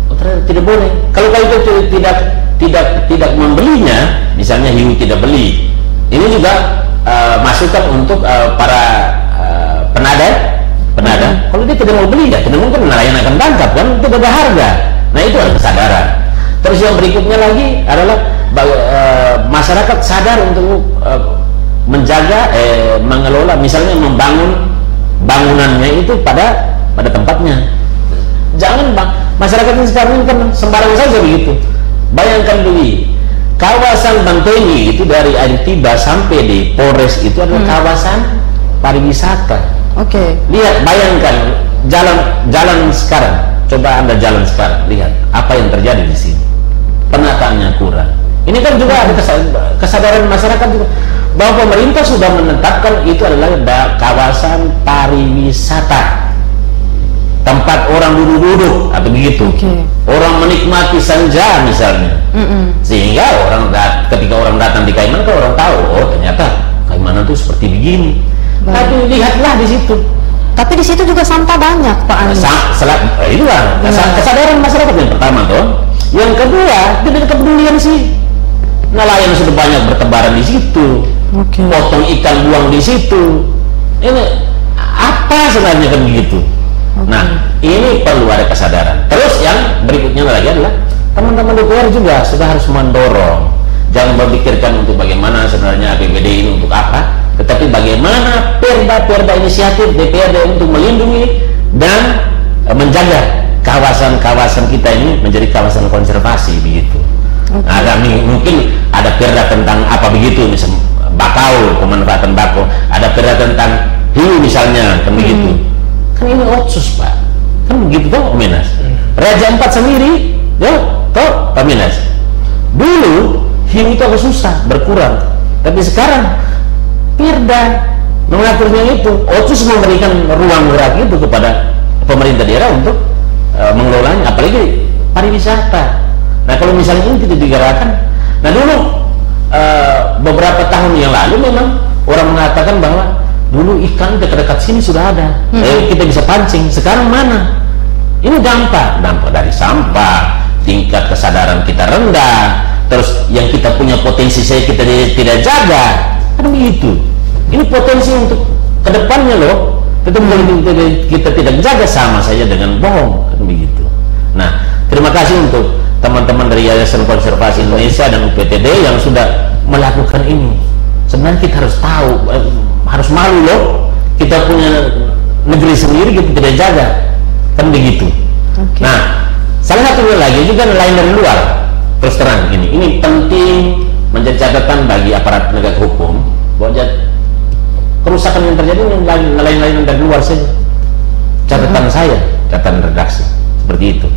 oh, ternyata tidak boleh. Kalau itu tidak membelinya, misalnya hiu tidak beli, ini juga masukan untuk para penada. Kalau dia tidak mau beli, ya tidak mungkin nelayan akan tangkap kan, tidak ada harga. Nah itu ada kesadaran. Terus yang berikutnya lagi adalah masyarakat sadar untuk menjaga, mengelola, misalnya membangun bangunannya itu pada tempatnya. Jangan masyarakat ini sekarang ini kan sembarang saja begitu. Bayangkan dulu, kawasan Bantengi itu dari Aditiba sampai di Polres itu adalah kawasan pariwisata. Lihat, bayangkan jalan sekarang. Coba Anda jalan sekarang, lihat apa yang terjadi di sini. Penataannya kurang. Ini kan juga ada kesadaran masyarakat juga bahwa pemerintah sudah menetapkan itu adalah kawasan pariwisata. Tempat orang duduk-duduk atau begitu, orang menikmati senja misalnya, sehingga ketika orang datang di Kalimantan orang tahu, oh ternyata Kalimantan itu seperti begini. Tapi lihatlah di situ. Tapi di situ juga sampah banyak, Pak Anies. Itulah kesadaran masyarakat yang pertama tuh. Yang kedua, tidak kepedulian sih. Nelayan sudah banyak bertebaran di situ, potong ikan buang di situ. Ini apa sebenarnya kan begitu? Nah, ini perlu ada kesadaran. Terus yang berikutnya lagi adalah teman-teman DPR juga sudah harus mendorong. Jangan memikirkan untuk bagaimana sebenarnya APBD ini untuk apa, tetapi bagaimana perda inisiatif DPR untuk melindungi dan menjaga kawasan-kawasan kita ini menjadi kawasan konservasi begitu. Nah, mungkin ada perda tentang apa begitu, misalnya bakau, pemanfaatan bakau, ada perda tentang hiu misalnya, kan begitu. Kan ini otsus Pak, kan begitu toh Minas. Raja Ampat sendiri, toh Pak Minas. Dulu hiu itu agak susah, berkurang, tapi sekarang perda mengaturnya itu, otsus memberikan ruang gerak itu kepada pemerintah daerah untuk mengelolanya, apalagi pariwisata. Nah kalau misalnya ini tidak digerakkan, nah dulu beberapa tahun yang lalu memang orang mengatakan bahwa dulu ikan dekat-dekat sini sudah ada, kita bisa pancing. Sekarang mana? Ini dampak dari sampah, tingkat kesadaran kita rendah, terus yang kita punya potensi saya kita tidak jaga, kan begitu. Ini potensi untuk kedepannya loh, tetapi kita tidak jaga sama saja dengan bohong, kan begitu. Nah, terima kasih untuk teman-teman dari Yayasan Konservasi Indonesia dan UPTD yang sudah melakukan ini. Sebenarnya kita harus tahu, harus malu loh, kita punya negeri sendiri kita tidak jaga, kan begitu. Nah, salah satunya lagi juga nelayan dari luar. Terus terang ini penting menjadi catatan bagi aparat penegak hukum bahwa kerusakan yang terjadi nelayan-nelayan dari luar saja. Catatan saya, catatan redaksi seperti itu.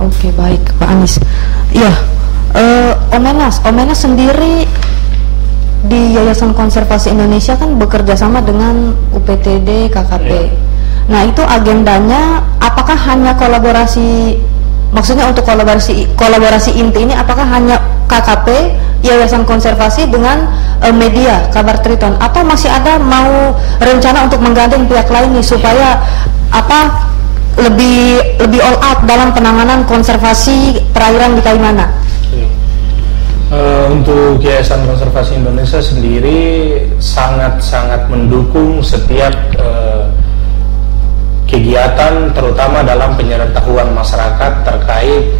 Oke, baik Pak Anies. Iya, Omenas sendiri di Yayasan Konservasi Indonesia kan bekerja sama dengan UPTD, KKP. Nah itu agendanya apakah hanya kolaborasi, maksudnya untuk kolaborasi inti ini apakah hanya KKP, Yayasan Konservasi dengan media Kabar Triton, atau masih ada mau rencana untuk menggandeng pihak lain nih supaya lebih all out dalam penanganan konservasi perairan di Kalimantan? Untuk Yayasan Konservasi Indonesia sendiri sangat-sangat mendukung setiap kegiatan, terutama dalam penyertahuan masyarakat terkait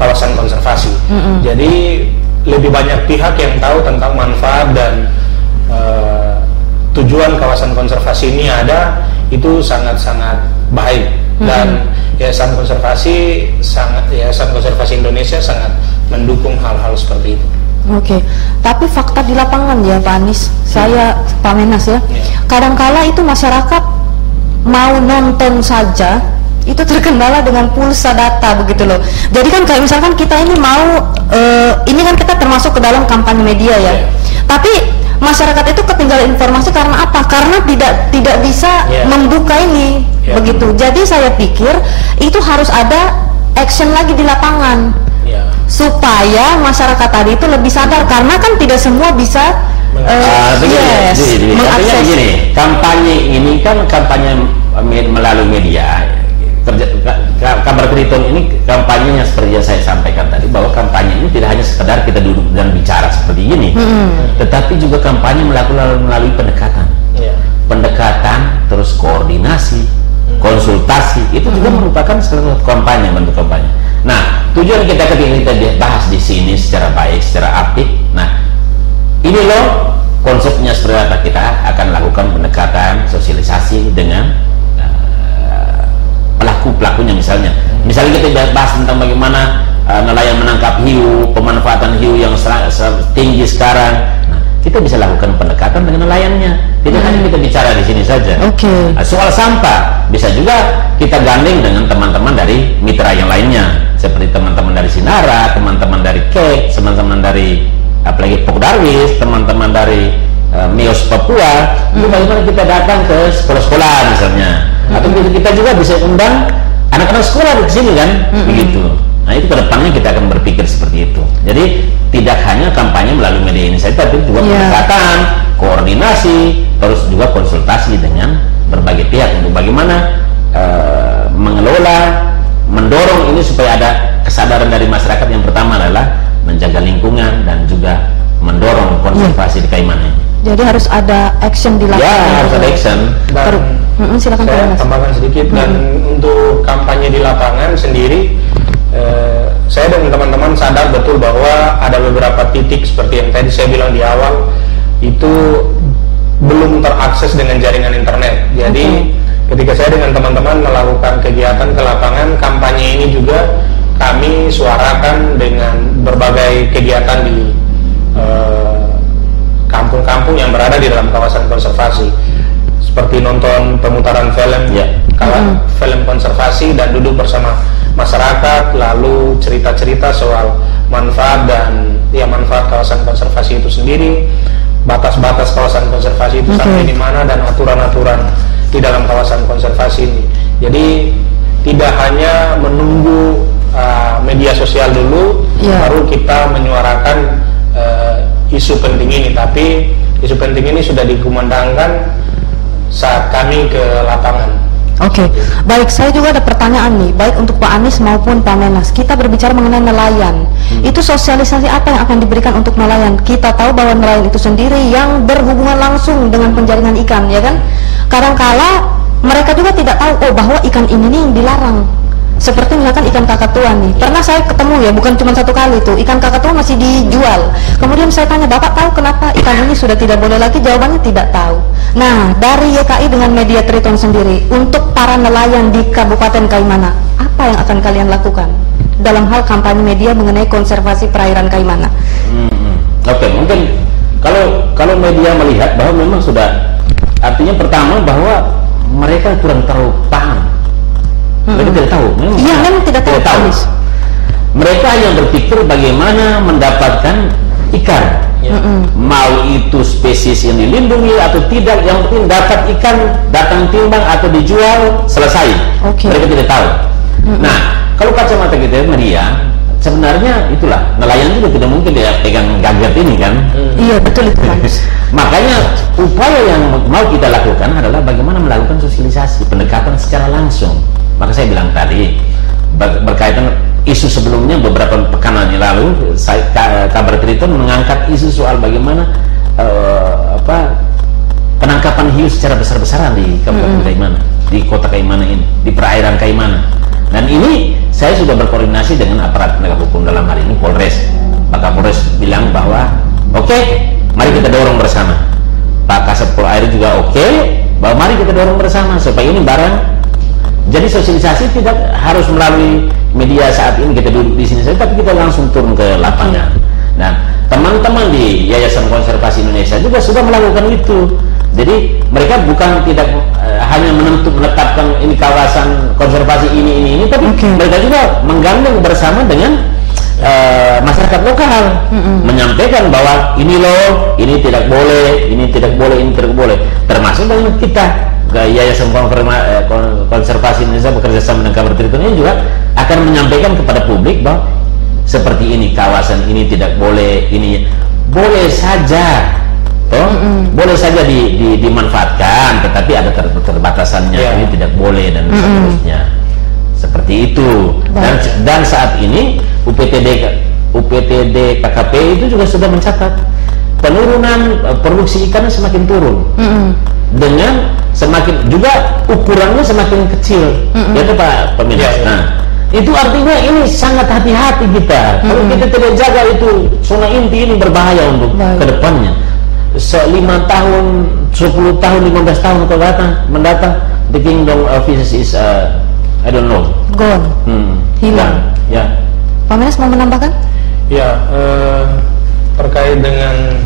kawasan konservasi. Jadi lebih banyak pihak yang tahu tentang manfaat dan tujuan kawasan konservasi ini ada, itu sangat-sangat baik. Dan Yayasan Konservasi Indonesia sangat mendukung hal-hal seperti itu. Oke, tapi fakta di lapangan ya Pak Anies, saya Pak Menas ya, kadangkala itu masyarakat mau nonton saja itu terkendala dengan pulsa data begitu loh. Jadi kan kayak misalkan kita ini mau ini kan kita termasuk ke dalam kampanye media ya. Tapi masyarakat itu ketinggalan informasi karena apa? Karena tidak bisa membuka ini begitu. Jadi saya pikir itu harus ada action lagi di lapangan supaya masyarakat tadi itu lebih sadar, karena kan tidak semua bisa artinya begini, kampanye ini kan kampanye melalui media. Kabar Triton ini kampanyenya seperti yang saya sampaikan tadi, bahwa kampanye ini tidak hanya sekedar kita duduk dan bicara seperti ini, tetapi juga kampanye melalui pendekatan, pendekatan, terus koordinasi, konsultasi, itu juga merupakan salah satu kampanye, bentuk kampanye. Nah, tujuan kita ketika kita bahas di sini secara baik, secara apik, nah ini loh konsepnya seperti apa, kita akan lakukan pendekatan sosialisasi dengan pelaku-pelakunya. Misalnya kita bahas tentang bagaimana nelayan menangkap hiu, pemanfaatan hiu yang tinggi sekarang. Nah, kita bisa lakukan pendekatan dengan nelayannya. Tidak hanya kita bicara di sini saja. Soal sampah bisa juga kita gandeng dengan teman-teman dari mitra yang lainnya, seperti teman-teman dari Sinara, teman-teman dari KEK, teman-teman dari apalagi Pok Darwis, teman-teman dari Mios Papua. Itu bagaimana kita datang ke sekolah-sekolah misalnya, atau kita juga bisa undang anak-anak sekolah di sini kan, begitu. Nah, itu kedepannya kita akan berpikir seperti itu. Jadi tidak hanya kampanye melalui media ini saja, tapi juga pendekatan, koordinasi, terus juga konsultasi dengan berbagai pihak untuk bagaimana mengelola, mendorong ini supaya ada kesadaran dari masyarakat. Yang pertama adalah menjaga lingkungan dan juga mendorong konservasi di Kaimana ini. Jadi harus ada action di lapangan. Ya, harus ada action. Dan silakan saya tambahkan sedikit, dan untuk kampanye di lapangan sendiri, saya dan teman-teman sadar betul bahwa ada beberapa titik seperti yang tadi saya bilang di awal, itu belum terakses dengan jaringan internet. Jadi ketika saya dengan teman-teman melakukan kegiatan ke lapangan, kampanye ini juga kami suarakan dengan berbagai kegiatan di kampung-kampung yang berada di dalam kawasan konservasi, seperti nonton pemutaran film, film konservasi, dan duduk bersama masyarakat, lalu cerita-cerita soal manfaat dan manfaat kawasan konservasi itu sendiri, batas-batas kawasan konservasi itu sampai di mana, dan aturan-aturan di dalam kawasan konservasi ini. Jadi tidak hanya menunggu media sosial dulu baru kita menyuarakan isu penting ini, tapi isu penting ini sudah dikumandangkan saat kami ke lapangan. Baik, saya juga ada pertanyaan nih, baik untuk Pak Anies maupun Pak Menas. Kita berbicara mengenai nelayan, itu sosialisasi apa yang akan diberikan untuk nelayan? Kita tahu bahwa nelayan itu sendiri yang berhubungan langsung dengan penjaringan ikan, ya kan? Kadangkala mereka juga tidak tahu bahwa ikan ini nih yang dilarang. Seperti misalkan ikan kakatua nih, pernah saya ketemu ya, bukan cuma satu kali tuh, ikan kakatua masih dijual. Kemudian saya tanya, Bapak tahu kenapa ikan ini sudah tidak boleh lagi? Jawabannya tidak tahu. Nah, dari YKI dengan Media Triton sendiri, untuk para nelayan di Kabupaten Kaimana, apa yang akan kalian lakukan dalam hal kampanye media mengenai konservasi perairan Kaimana? Mungkin kalau media melihat bahwa memang sudah, artinya pertama bahwa mereka kurang terlalu paham. Mereka tidak tahu. Memang tidak tahu. Mereka hanya berpikir bagaimana mendapatkan ikan. Mau itu spesies yang dilindungi atau tidak, yang penting dapat ikan, datang timbang atau dijual, selesai. Mereka tidak tahu. Nah, kalau kacamata kita media, sebenarnya itulah, nelayan juga tidak mungkin dia pegang gadget ini kan. Iya, betul itu, Mas. Makanya upaya yang mau kita lakukan adalah bagaimana melakukan sosialisasi, pendekatan secara langsung. Maka saya bilang tadi, berkaitan isu sebelumnya, beberapa pekan yang lalu, Kabar Triton mengangkat isu soal bagaimana penangkapan hiu secara besar-besaran di Kabupaten Kaimana, di kota Kaimana ini, di perairan Kaimana. Dan ini saya sudah berkoordinasi dengan aparat penegak hukum, dalam hal ini Polres. Pak Kapolres bilang bahwa mari kita dorong bersama. Pak Kasat Pol Air juga bahwa mari kita dorong bersama supaya ini barang. Jadi sosialisasi tidak harus melalui media saat ini kita duduk di sini saja, tapi kita langsung turun ke lapangan. Dan teman-teman di Yayasan Konservasi Indonesia juga sudah melakukan itu. Jadi mereka bukan tidak hanya menetapkan ini kawasan konservasi Mereka juga menggandeng bersama dengan masyarakat lokal, menyampaikan bahwa ini loh, ini tidak boleh, ini tidak boleh, ini tidak boleh. Termasuk dengan kita, Yayasan Konservasi Indonesia bekerja sama dengan Kabar Triton ini juga akan menyampaikan kepada publik bahwa seperti ini kawasan ini tidak boleh, ini boleh saja, boleh saja dimanfaatkan, tetapi ada keterbatasannya, ini tidak boleh dan seterusnya. Seperti itu. Dan saat ini UPTD KKP itu juga sudah mencatat penurunan produksi ikan semakin turun, dengan semakin juga ukurannya semakin kecil, ya Pak Pemirsa. Nah, itu artinya ini sangat hati-hati kita. Kalau kita tidak jaga itu, zona inti ini berbahaya untuk kedepannya. 5 tahun, 10 tahun, 15 tahun mendatang, the kingdom of fishes is I don't know, gone, hilang. Ya. Pak Menas mau menambahkan? Ya, terkait dengan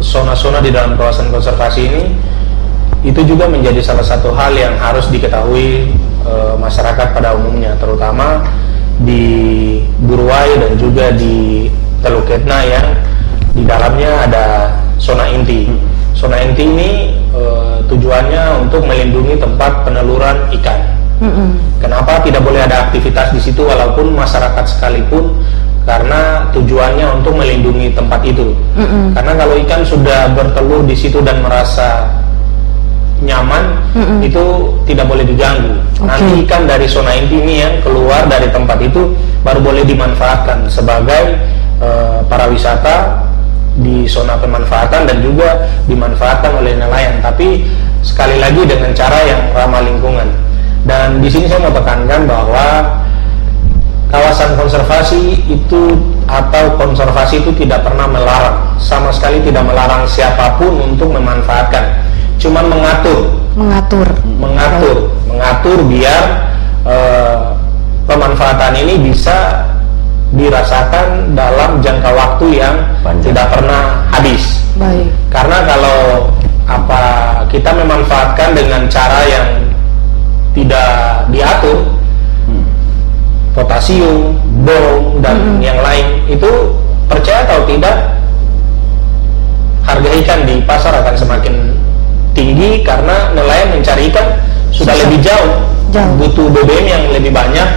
zona-zona di dalam kawasan konservasi ini, itu juga menjadi salah satu hal yang harus diketahui masyarakat pada umumnya, terutama di Buruai dan juga di Teluk Ketna yang di dalamnya ada zona inti. Zona inti ini tujuannya untuk melindungi tempat peneluran ikan. Kenapa tidak boleh ada aktivitas di situ walaupun masyarakat sekalipun, karena tujuannya untuk melindungi tempat itu. Karena kalau ikan sudah bertelur di situ dan merasa nyaman, itu tidak boleh diganggu. Nanti ikan dari zona inti ini yang keluar dari tempat itu baru boleh dimanfaatkan sebagai para wisata di zona pemanfaatan dan juga dimanfaatkan oleh nelayan, tapi sekali lagi dengan cara yang ramah lingkungan. Dan di sini saya mau tekankan bahwa kawasan konservasi itu atau konservasi itu tidak pernah melarang, sama sekali tidak melarang siapapun untuk memanfaatkan, cuma mengatur biar pemanfaatan ini bisa dirasakan dalam jangka waktu yang tidak pernah habis. Karena kalau kita memanfaatkan dengan cara yang tidak diatur, potasium, bom dan yang lain, itu percaya atau tidak, harga ikan di pasar akan semakin tinggi karena nelayan mencari ikan sudah lebih jauh, butuh BBM yang lebih banyak,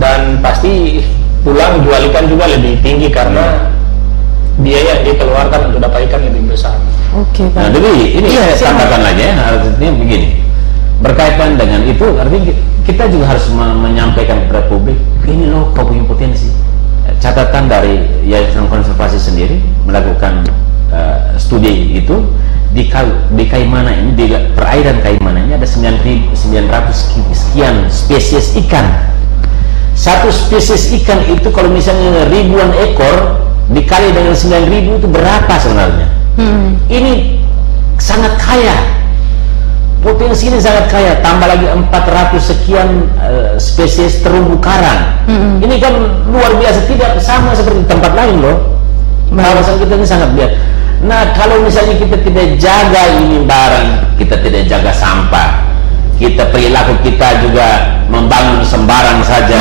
dan pasti pulang jual ikan juga lebih tinggi karena biaya yang dikeluarkan untuk dapat ikan lebih besar. Nah, jadi ini saya tambahkan lagi ya, artinya begini, berkaitan dengan itu, artinya kita juga harus menyampaikan kepada publik, ini loh kau punya potensi. Catatan dari Yayasan Konservasi sendiri melakukan studi itu di Kaimana ini, di perairan Kaimana ini ada 900 sekian spesies ikan. Satu spesies ikan itu kalau misalnya ribuan ekor dikali dengan 9.000 itu berapa sebenarnya? Ini sangat kaya, potensi ini sangat kaya. Tambah lagi 400 sekian spesies terumbu karang. Ini kan luar biasa, tidak sama seperti tempat lain loh. Kawasan kita ini sangat biasa. Nah, kalau misalnya kita tidak jaga ini barang, kita tidak jaga sampah, kita perilaku kita juga membangun sembarang saja,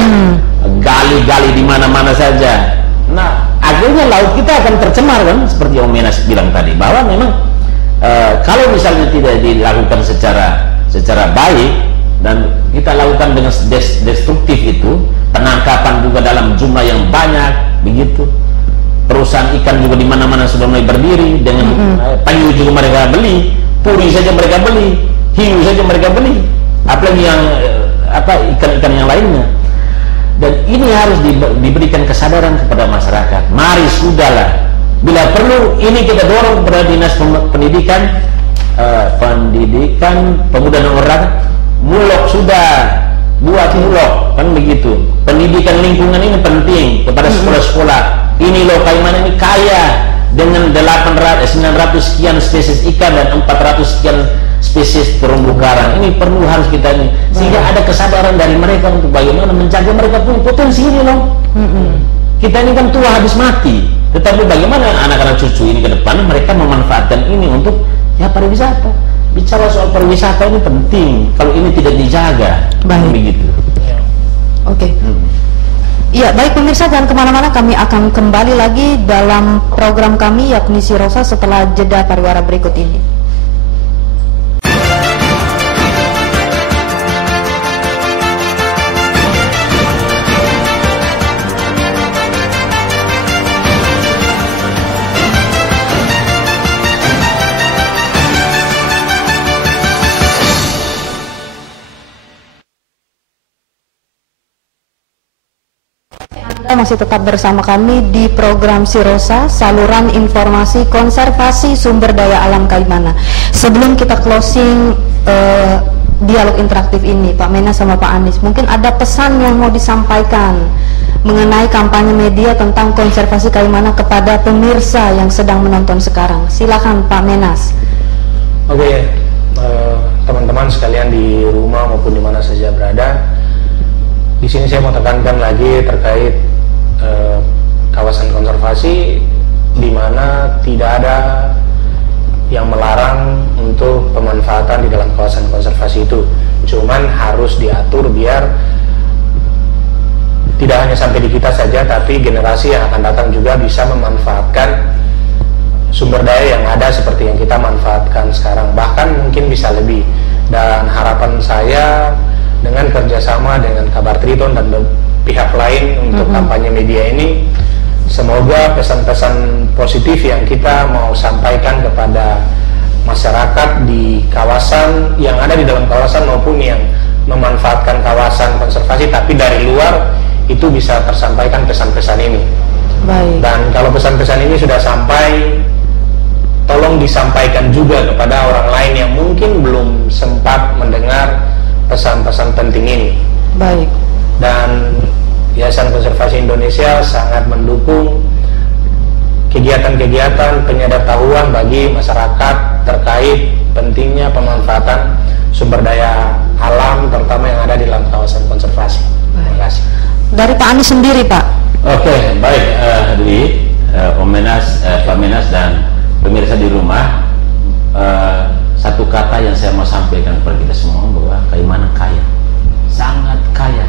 gali-gali di mana-mana saja. Nah, akhirnya laut kita akan tercemar kan, seperti Om Menas bilang tadi, bahwa memang kalau misalnya tidak dilakukan secara baik dan kita lakukan dengan destruktif itu, penangkapan juga dalam jumlah yang banyak begitu. Perusahaan ikan juga di mana-mana sudah mulai berdiri dengan penyu juga mereka beli, puri saja mereka beli, hiu saja mereka beli, apalagi yang ikan-ikan yang lainnya. Dan ini harus diberikan kesadaran kepada masyarakat. Mari sudahlah, bila perlu ini kita dorong kepada Dinas Pendidikan Pemuda dan Olahraga, mulok sudah, buat mulok kan begitu. Pendidikan lingkungan ini penting kepada sekolah-sekolah. Ini loh Kaimana ini kaya dengan 900 sekian spesies ikan dan 400 sekian spesies terumbu karang. Ini perlu harus kita ini, sehingga ada kesadaran dari mereka untuk bagaimana menjaga mereka punya potensi ini loh. Kita ini kan tua habis mati, tetapi bagaimana anak-anak cucu ini ke depan mereka memanfaatkan ini untuk ya pariwisata. bicara soal pariwisata ini penting. Kalau ini tidak dijaga, begitu. Oke. Iya, baik pemirsa, jangan kemana-mana, kami akan kembali lagi dalam program kami yakni Si Rosa setelah jeda pariwara berikut ini. Anda masih tetap bersama kami di program Si Rosa, saluran informasi konservasi sumber daya alam Kaimana. Sebelum kita closing dialog interaktif ini, Pak Menas sama Pak Anies, mungkin ada pesan yang mau disampaikan mengenai kampanye media tentang konservasi Kaimana kepada pemirsa yang sedang menonton sekarang. Silakan Pak Menas. Oke, teman-teman sekalian di rumah maupun di mana saja berada, di sini saya mau tekankan lagi terkait kawasan konservasi di mana tidak ada yang melarang untuk pemanfaatan di dalam kawasan konservasi itu. Cuman harus diatur biar tidak hanya sampai di kita saja, tapi generasi yang akan datang juga bisa memanfaatkan sumber daya yang ada seperti yang kita manfaatkan sekarang, bahkan mungkin bisa lebih. Dan harapan saya dengan kerjasama dengan Kabar Triton dan pihak lain untuk kampanye media ini, semoga pesan-pesan positif yang kita mau sampaikan kepada masyarakat di kawasan yang ada di dalam kawasan maupun yang memanfaatkan kawasan konservasi tapi dari luar, itu bisa tersampaikan pesan-pesan ini. Baik. Dan kalau pesan-pesan ini sudah sampai, tolong disampaikan juga kepada orang lain yang mungkin belum sempat mendengar pesan-pesan penting ini. Baik. Dan Yayasan Konservasi Indonesia sangat mendukung kegiatan-kegiatan penyadapan bagi masyarakat terkait pentingnya pemanfaatan sumber daya alam, terutama yang ada di dalam kawasan konservasi. Terima kasih. Dari Pak Anies sendiri, Pak. Oke, baik, Dwi, Om Menas, Pak Menas dan pemirsa di rumah, satu kata yang saya mau sampaikan kepada kita semua bahwa Kaimana kaya, sangat kaya.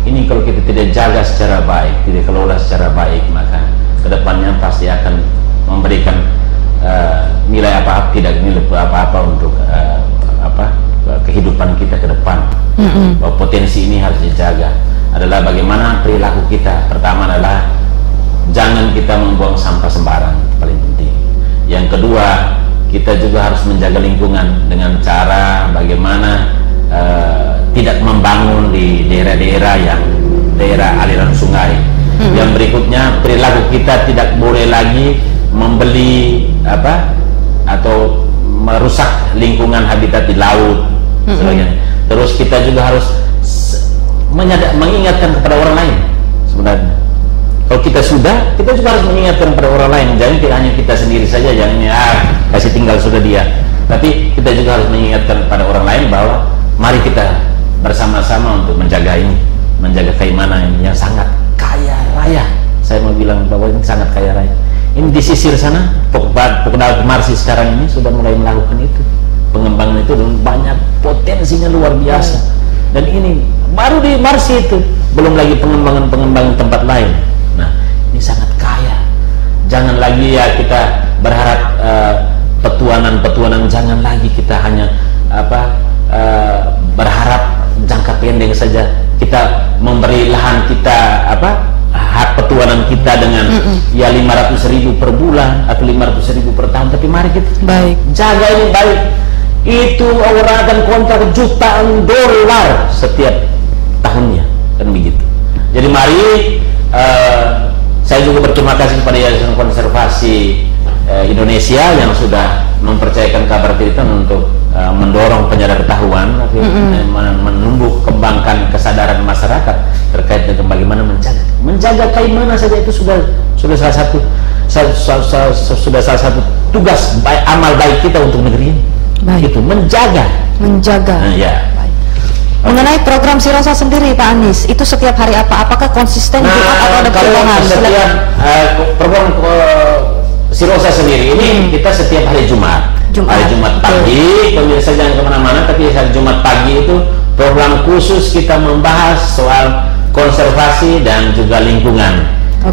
Ini kalau kita tidak jaga secara baik, tidak kelola secara baik, maka kedepannya pasti akan memberikan nilai apa-apa, tidak nilai apa-apa untuk kehidupan kita ke depan. Bahwa potensi ini harus dijaga. Adalah bagaimana perilaku kita. Pertama adalah jangan kita membuang sampah sembarang, paling penting. Yang kedua, kita juga harus menjaga lingkungan dengan cara bagaimana tidak membangun di daerah-daerah yang daerah aliran sungai. Yang berikutnya, perilaku kita tidak boleh lagi membeli atau merusak lingkungan habitat di laut. Terus kita juga harus mengingatkan kepada orang lain. Sebenarnya kalau kita juga harus mengingatkan kepada orang lain. Jangan tidak hanya kita sendiri saja, jangan kasih tinggal sudah dia, tapi kita juga harus mengingatkan kepada orang lain bahwa mari kita bersama-sama untuk menjaga ini, menjaga Kaimana ini yang sangat kaya raya. Saya mau bilang bahwa ini sangat kaya raya. Ini di sisir sana, Pokda Marsi sekarang ini sudah mulai melakukan itu, pengembangan itu, dan banyak potensinya luar biasa. Dan ini baru di Marsi itu, belum lagi pengembangan tempat lain. Nah, ini sangat kaya. Jangan lagi ya kita berharap petuanan, jangan lagi kita hanya berharap jangka pendek saja. Kita memberi lahan kita hak petuanan kita dengan 500.000 per bulan atau 500.000 per tahun, tapi mari kita jaga ini baik. Itu orang akan kontrak jutaan dolar setiap tahunnya, kan begitu. Jadi mari, saya juga berterima kasih kepada Yayasan Konservasi Indonesia yang sudah mempercayakan Kabar Triton untuk mendorong penyadaran, menumbuh kembangkan kesadaran masyarakat terkait dengan bagaimana menjaga Kaimana saja. Itu sudah salah satu tugas amal baik kita untuk negeri ini. Itu menjaga. Ya. Mengenai program Si Rosa sendiri, Pak Anies, itu setiap hari apa? Apakah konsisten Jumat atau ada perubahan? Program Si Rosa sendiri ini kita setiap hari Jumat. Hari Jumat pagi, pemirsa jangan kemana-mana, tapi hari Jumat pagi itu program khusus kita membahas soal konservasi dan juga lingkungan.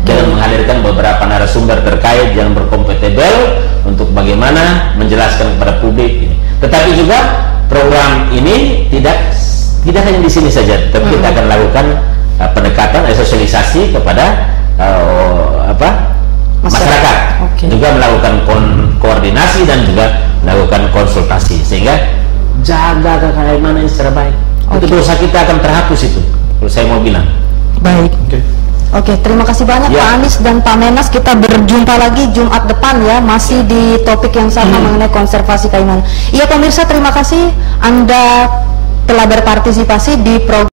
Dan menghadirkan beberapa narasumber terkait yang berkompatibel untuk bagaimana menjelaskan kepada publik ini. Tetapi juga program ini tidak hanya di sini saja, tapi kita akan lakukan pendekatan sosialisasi kepada masyarakat. Juga melakukan koordinasi dan juga melakukan konsultasi, sehingga jaga keamanan secara baik. Itu dosa kita akan terhapus itu, kalau saya mau bilang. Baik. Oke, terima kasih banyak Pak Anies dan Pak Menas. Kita berjumpa lagi Jumat depan ya, masih di topik yang sama mengenai konservasi kaiman. Iya pemirsa, terima kasih Anda telah berpartisipasi di program